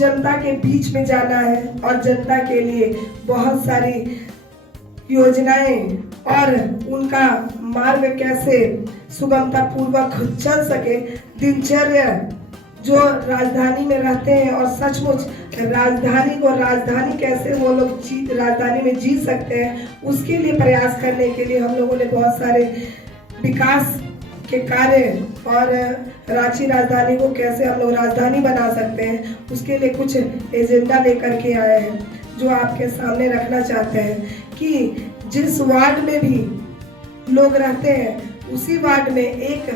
जनता के बीच में जाना है और जनता के लिए बहुत सारी योजनाएं और उनका मार्ग कैसे सुगमता पूर्वक चल सके, दिनचर्या जो राजधानी में रहते हैं और सचमुच राजधानी को राजधानी कैसे वो लोग राजधानी में जी सकते हैं, उसके लिए प्रयास करने के लिए हम लोगों ने बहुत सारे विकास के कार्य और रांची राजधानी को कैसे हम लोग राजधानी बना सकते हैं, उसके लिए कुछ एजेंडा लेकर के आए हैं जो आपके सामने रखना चाहते हैं कि जिस वार्ड में भी लोग रहते हैं उसी वार्ड में एक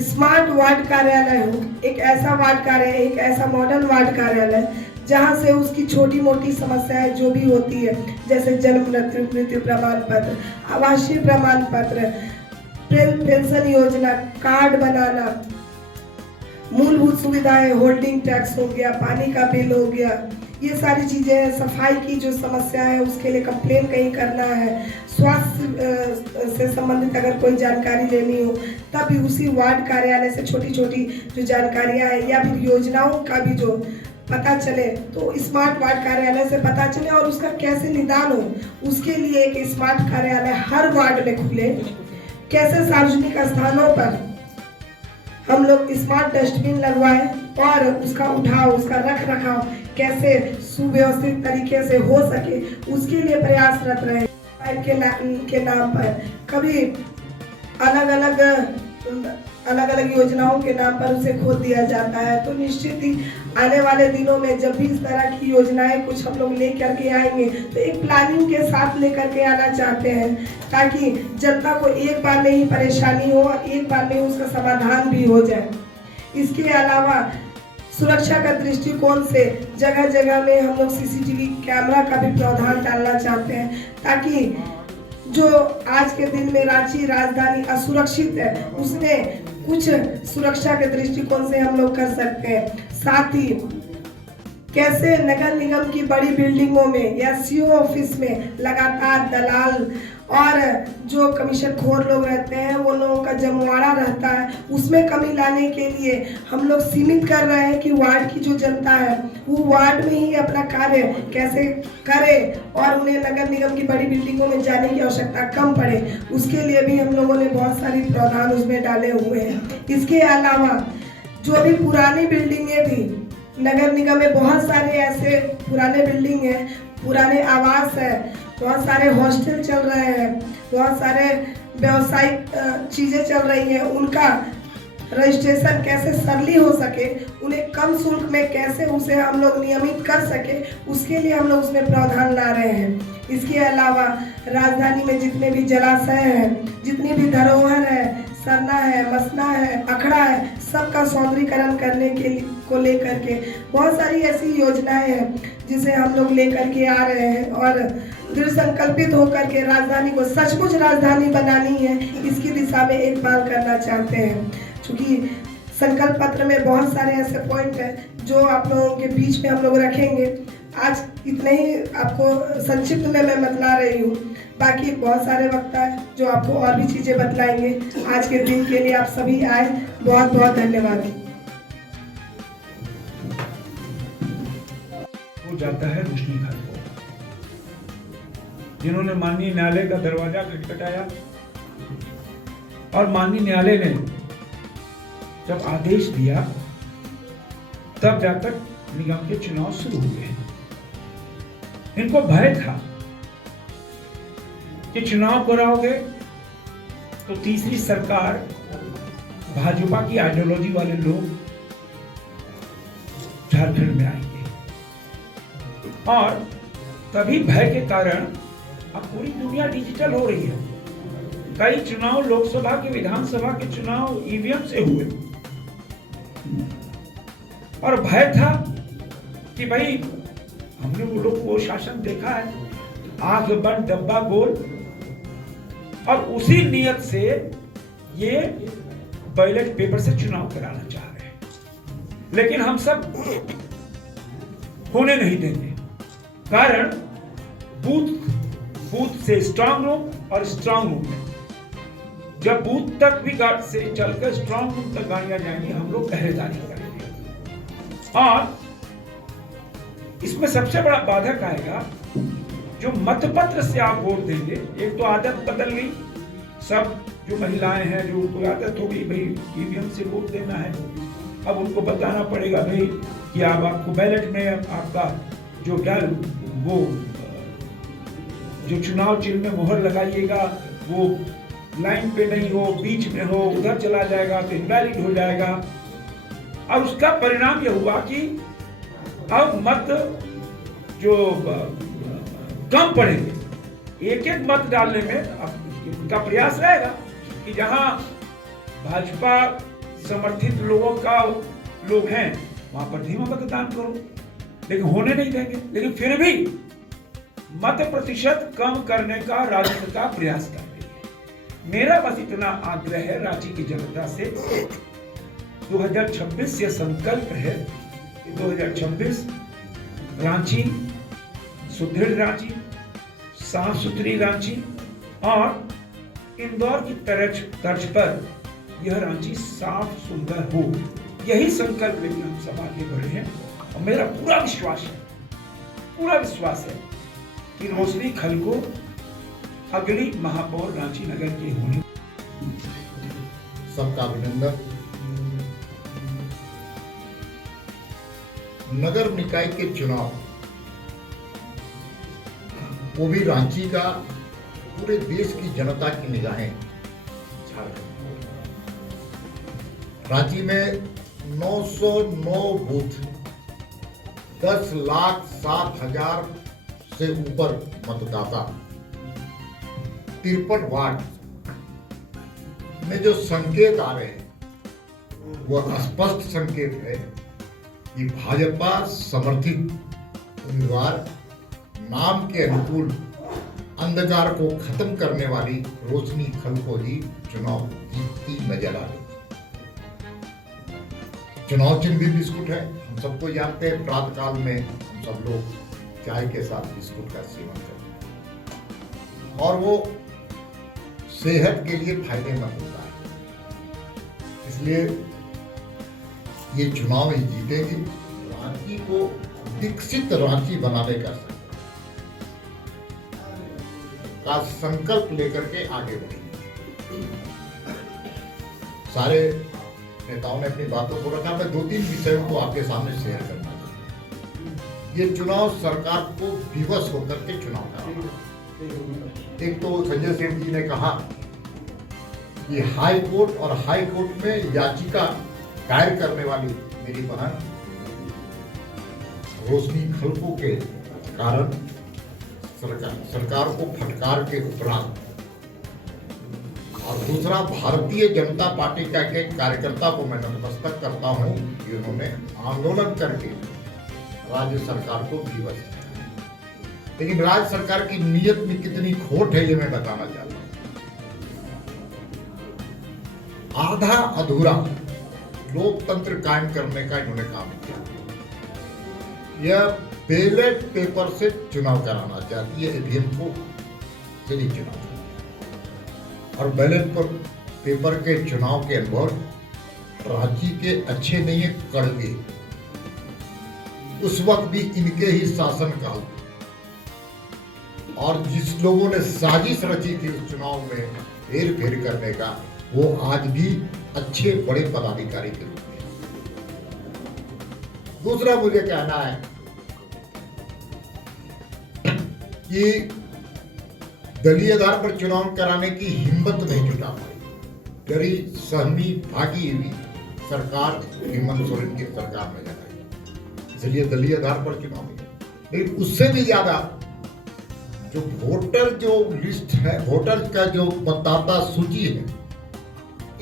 स्मार्ट वार्ड कार्यालय हो, एक ऐसा वार्ड कार्यालय, एक ऐसा मॉडर्न वार्ड कार्यालय जहां से उसकी छोटी मोटी समस्याएं जो भी होती है, जैसे जन्म मृत्यु प्रमाण पत्र, आवासीय प्रमाण पत्र, पेंशन योजना, कार्ड बनाना, मूलभूत सुविधाएं, होल्डिंग टैक्स हो गया, पानी का बिल हो गया, ये सारी चीजें हैं। सफाई की जो समस्या है उसके लिए कंप्लेन कहीं करना है, स्वास्थ्य से संबंधित अगर कोई जानकारी लेनी हो तब भी उसी वार्ड कार्यालय से छोटी छोटी जो जानकारियां हैं या फिर योजनाओं का भी जो पता चले तो स्मार्ट वार्ड कार्यालय से पता चले और उसका कैसे निदान हो, उसके लिए एक स्मार्ट कार्यालय हर वार्ड में खुले। कैसे सार्वजनिक स्थानों पर हम लोग स्मार्ट डस्टबिन लगवाएं और उसका उठाव, उसका रख रखाव कैसे सुव्यवस्थित तरीके से हो सके, उसके लिए प्रयासरत रहे। के नाम पर कभी अलग अलग योजनाओं के नाम पर उसे खो दिया जाता है, तो निश्चित ही आने वाले दिनों में जब भी इस तरह की योजनाएं कुछ हम लोग लेकर के आएंगे तो एक प्लानिंग के साथ लेकर के आना चाहते हैं ताकि जनता को एक बार में ही परेशानी हो और एक बार में उसका समाधान भी हो जाए। इसके अलावा सुरक्षा का दृष्टिकोण से जगह जगह में हम लोग सीसीटीवी कैमरा का भी प्रावधान डालना चाहते हैं ताकि जो आज के दिन में रांची राजधानी असुरक्षित है उसमें कुछ सुरक्षा के दृष्टिकोण से हम लोग कर सकते हैं। साथ ही कैसे नगर निगम की बड़ी बिल्डिंगों में या सीओ ऑफिस में लगातार दलाल और जो कमीशन खोर लोग रहते हैं वो लोगों का जमवाड़ा रहता है, उसमें कमी लाने के लिए हम लोग सीमित कर रहे हैं कि वार्ड की जो जनता है वो वार्ड में ही अपना कार्य कैसे करे और उन्हें नगर निगम की बड़ी बिल्डिंगों में जाने की आवश्यकता कम पड़े। उसके लिए भी हम लोगों ने बहुत सारी प्रावधान उसमें डाले हुए हैं। इसके अलावा जो भी पुरानी बिल्डिंगें भी नगर निगम में बहुत सारे ऐसे पुराने बिल्डिंग हैं, पुराने आवास है, बहुत सारे हॉस्टल चल रहे हैं, बहुत सारे व्यावसायिक चीज़ें चल रही हैं, उनका रजिस्ट्रेशन कैसे सरली हो सके, उन्हें कम शुल्क में कैसे उसे हम लोग नियमित कर सके, उसके लिए हम लोग उसमें प्रावधान ला रहे हैं। इसके अलावा राजधानी में जितने भी जलाशय हैं, जितनी भी धरोहर है, सरना है, मसना है, अखड़ा है, सबका सौंदर्यीकरण करने के को लेकर के बहुत सारी ऐसी योजनाएं हैं जिसे हम लोग लेकर के आ रहे हैं और दृढ़ संकल्पित होकर के राजधानी को सचमुच राजधानी बनानी है, इसकी दिशा में एक बार करना चाहते हैं। क्योंकि संकल्प पत्र में बहुत सारे ऐसे पॉइंट हैं जो आप लोगों के बीच में हम लोग रखेंगे। आज इतने ही आपको संक्षिप्त में मैं बतला रही हूँ, बाकी बहुत सारे वक्ता है जो आपको और भी चीज़ें बतलाएंगे। आज के दिन के लिए आप सभी आए, बहुत बहुत धन्यवाद। वो जाता है रोशनी घर को, जिन्होंने माननीय न्यायालय का दरवाजा खटखटाया और माननीय न्यायालय ने जब आदेश दिया तब जाकर निगम के चुनाव शुरू हुए। इनको भय था कि चुनाव कराओगे तो तीसरी सरकार भाजपा की आइडियोलॉजी वाले लोग झारखंड में आएंगे और तभी भय के कारण अब पूरी दुनिया डिजिटल हो रही है। कई चुनाव लोकसभा के, विधानसभा के चुनाव ईवीएम से हुए और भय था कि भाई हमने वो लोग वो शासन देखा है, आंख बंद डब्बा गोल, और उसी नियत से ये बैलेट पेपर से चुनाव कराना चाह रहे हैं। लेकिन हम सब होने नहीं देंगे, कारण बूथ से स्ट्रांग रूम और स्ट्रांग रूम में जब बूथ तक भी से चलकर स्ट्रांग रूम तक गाड़ियां जाएंगी, हम लोग पहरेदारी करेंगे और इसमें सबसे बड़ा बाधक आएगा जो मतपत्र से आप वोट देंगे। एक तो आदत बदल गई, सब जो महिलाएं हैं जो उनको आदत हो गई भाई ईवीएम से वोट देना है, अब उनको बताना पड़ेगा भाई कि आप आपको बैलेट में आपका जो क्या वो जो चुनाव चिन्ह में मोहर लगाइएगा वो लाइन पे नहीं हो, बीच में हो, उधर चला जाएगा तो इनवैलिड हो जाएगा। और उसका परिणाम यह हुआ कि अब मत जो कम पड़ेंगे, एक एक मत डालने में उनका प्रयास रहेगा कि जहां भाजपा समर्थित लोग हैं वहां पर धीमा मतदान करो, लेकिन होने नहीं देंगे। लेकिन फिर भी मत प्रतिशत कम करने का राज्य सरकार प्रयास कर रही है। मेरा बस इतना आग्रह है रांची की जनता से, 2026 से संकल्प है कि 2026 रांची सुदृढ़ रांची, साफ सुथरी रांची और इंदौर की तर्ज पर यह रांची साफ सुंदर हो। यही संकल्प लेकर हम सब आगे बढ़े हैं और मेरा पूरा विश्वास है कि रोशनी खलको अगली महापौर रांची नगर की होनी। सबका अभिनंदन। नगर निकाय के चुनाव, वो भी रांची का, पूरे देश की जनता की निगाहें झारखंड। रांची में 909 बूथ, 10,07,000 से ऊपर मतदाता, 53 वार्ड में जो संकेत आ रहे हैं वह स्पष्ट संकेत है कि भाजपा समर्थित उम्मीदवार, नाम के अनुकूल अंधकार को खत्म करने वाली रोशनी खलको जी चुनाव जीतती नजर आ रही। चुनाव चिन्ह भी बिस्कुट है, हम सबको जानते हैं। प्रातः काल में हम सब लोग चाय के साथ बिस्कुट का सेवन करते हैं और वो सेहत के लिए फायदेमंद होता है। इसलिए ये चुनाव ही जीतेगी। रांची को विकसित रांची बनाने का संकल्प लेकर के आगे बढ़ेंगे। सारे नेताओं ने अपनी बातों को रखा। मैं 2-3 विषयों को आपके सामने शेयर करना चाहता हूं। ये चुनाव सरकार को विवश होकर के चुनाव कराना। एक तो संजय सेठ जी ने कहा कि हाई कोर्ट और हाई कोर्ट में याचिका दायर करने वाली मेरी बहन रोशनी खलको के कारण सरकार को फटकार के उपरांत, और दूसरा भारतीय जनता पार्टी का एक कार्यकर्ता को मैं नतमस्तक करता हूं कि उन्होंने आंदोलन करके राज्य सरकार को विवश किया। लेकिन राज्य सरकार की नीयत में कितनी खोट है ये मैं बताना चाहता हूं। आधा अधूरा लोकतंत्र कायम करने का इन्होंने काम किया। यह बैलेट पेपर से चुनाव कराना चाहती है, ईवीएम को चलिए चुनाव। और बैलेट पर पेपर के चुनाव के अनुभव रांची के अच्छे नहीं है, कड़वे। उस वक्त भी इनके ही शासन काल और जिस लोगों ने साजिश रची थी उस चुनाव में हेर फेर करने का, वो आज भी अच्छे बड़े पदाधिकारी के रूप में। दूसरा मुझे कहना है कि दलीय आधार पर चुनाव कराने की हिम्मत नहीं जुटा पाई, डरी सहमी भागी हुई सरकार हेमंत सोरेन की सरकार में लगाई, इसलिए दलीय आधार पर चुनाव हुआ। लेकिन उससे भी ज्यादा जो वोटर जो लिस्ट है, वोटर का जो मतदाता सूची है,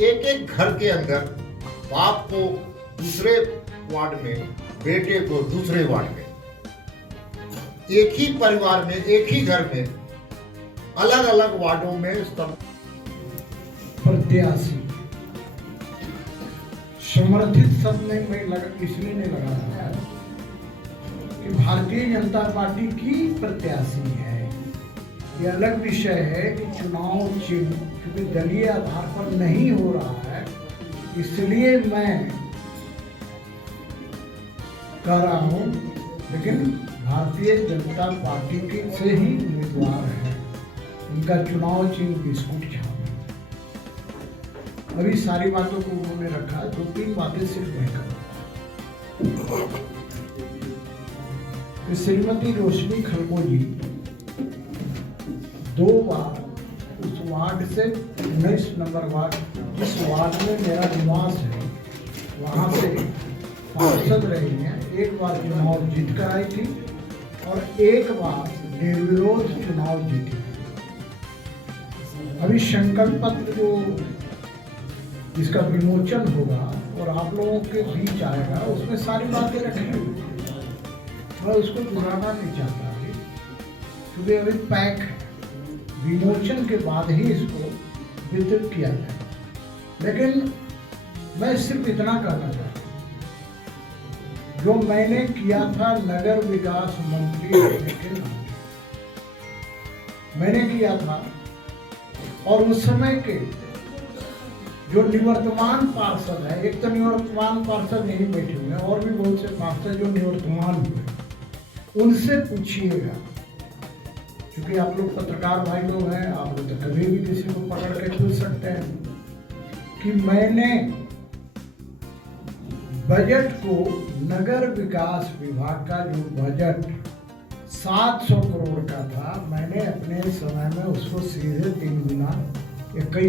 एक एक घर के अंदर बाप को दूसरे वार्ड में, बेटे को दूसरे वार्ड में, एक ही परिवार में, एक ही घर में, अलग अलग वार्डों में सब प्रत्याशी समर्थित शब्द इसलिए नहीं लगा रहा कि भारतीय जनता पार्टी की प्रत्याशी है। ये अलग विषय है कि चुनाव चिन्ह क्योंकि दलीय आधार पर नहीं हो रहा है, इसलिए मैं कह रहा हूं लेकिन भारतीय जनता पार्टी के से ही उम्मीदवार है, उनका चुनाव चिन्ह बिस्कुट छाप। अभी सारी बातों को उन्होंने रखा, 2-3 बातें सिर्फ मैं करूँगा। श्रीमती रोशनी खलको जी 2 बार उस वार्ड से 19 नंबर वार्ड, जिस वार्ड में मेरा निवास है, वहाँ से पार्षद रही हैं। 1 बार चुनाव जीत कर आई थी और 1 बार निर्विरोध चुनाव जीती। अभी संकल्प पत्र जो जिसका विमोचन होगा और आप लोगों के बीच आएगा, उसमें सारी बातें रखी हुई। मैं उसको दोहराना नहीं चाहता अभी, क्योंकि अभी पैक है, विमोचन के बाद ही इसको वितरित किया जाए। लेकिन मैं सिर्फ इतना कहना चाहता हूँ, जो मैंने किया था नगर विकास मंत्री होने के नाते, मैंने किया था, और उस समय के जो निवर्तमान पार्षद है, एक तो निवर्तमान पार्षद नहीं बैठे हुए हैं, और भी बहुत से पार्षद जो निवर्तमान हुए, उनसे पूछिएगा, क्योंकि आप लोग पत्रकार भाई लोग हैं, आप लोग तो कभी भी किसी को पकड़ के पूछ सकते हैं कि मैंने बजट को, नगर विकास विभाग का जो बजट 700 करोड़ का था, मैंने अपने समय में उसको सीधे 3 गुना 21